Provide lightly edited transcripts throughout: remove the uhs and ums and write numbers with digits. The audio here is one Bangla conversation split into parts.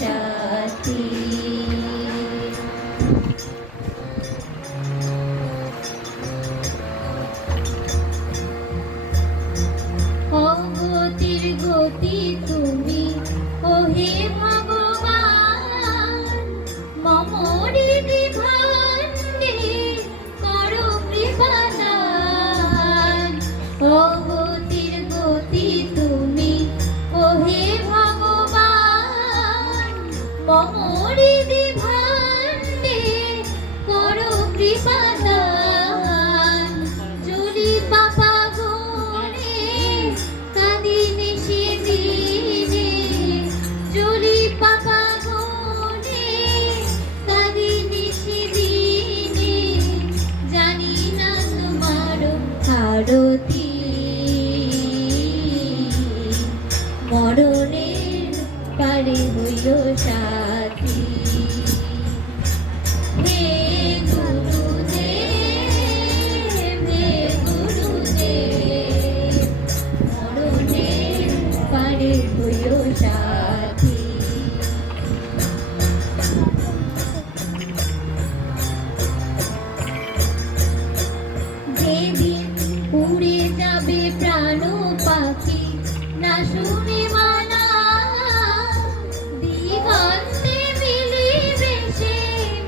সাথী। অগতির গতি তুমি ওহে ভগবান, মম হৃদি ভাণ্ডে করো কৃপাদান। অগতির গতি তুমি ওহে ভগবান, মম হৃদি ভাণ্ডে করো কৃপাদান। যদি পাপা গনে কাঁদি নিশি দিনে, যদি পাপা গনে কাঁদি নিশি দিনে, জানি না তোমার আরতি। মরণের পারে হইল সাথী। হে গুরুদেব, হে গুরুদেব, মরণের পারে হইল সাথী। যেদিন উড়ে যাবে প্রাণ পাখি না শুনে মানা, দিগন্তে মিলিবে সে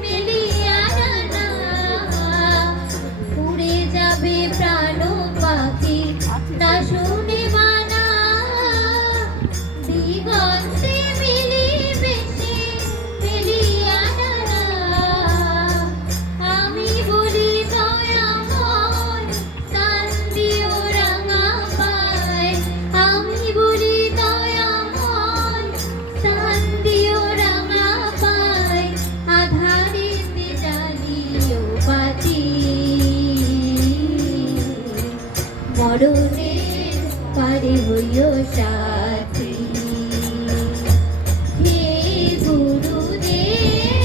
মিলিয়া ডানা। উড়ে যাবে প্রাণ পাখি না শুনে মানা, দিগন্তে মিলিবে সে মিলিয়া ডানা। আমি বলি দয়াময় দান দিও রাঙা পায়, আমি বলি দয়াময় দান দিও রাঙা পায়। আধারেতে জ্বালিও বাতি, মরণের পারে হইও সাথী। হে গুরুদেব,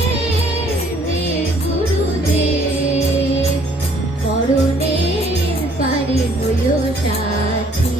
হে গুরুদেব, মরণের পারে হইও সাথী।